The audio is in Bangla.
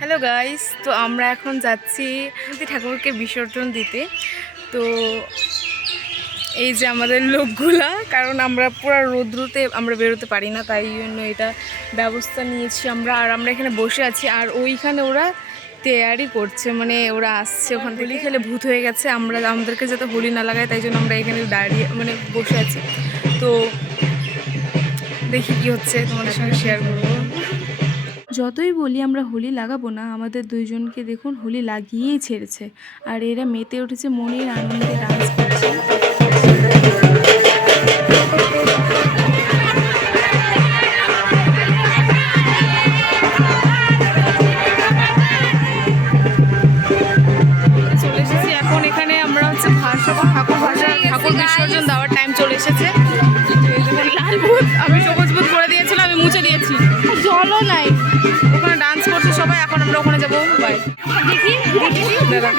হ্যালো গাইস, তো আমরা এখন যাচ্ছি ঠাকুরকে বিসর্জন দিতে। তো এই যে আমাদের লোকগুলা, কারণ আমরা পুরো রৌদ্রতে আমরা বেরোতে পারি না, তাই জন্য এটা ব্যবস্থা নিয়েছি আমরা। আর আমরা এখানে বসে আছি, আর ওইখানে ওরা তৈয়ারি করছে, মানে ওরা আসছে ওখান থেকে। হোলি খেলে ভূত হয়ে গেছে, আমাদেরকে যাতে হোলি না লাগায় তাই জন্য আমরা এখানে দাঁড়িয়ে মানে বসে আছি। তো দেখি কি হচ্ছে, তোমাদের সঙ্গে শেয়ার করবো। যতই বলি আমরা হোলি লাগাবো না, আমাদের দুইজনকে দেখুন হোলি লাগিয়েই ছেড়েছে। আর এরা মেতে উঠেছে, মনের আনন্দে ডান্স করছে। চলে এসেছি এখন, এখানে আমরা হচ্ছে ঠাকুর বিসর্জন দেওয়ার টাইম চলে এসেছে। লাল ভূত, আমি সবুজ ভূত করে দিয়েছিলাম, আমি মুছে দিয়েছি, জলও নাই। ওখানে ডান্স করছে সবাই, এখন আমরা ওখানে যাবো। বাই। দেখি দাদা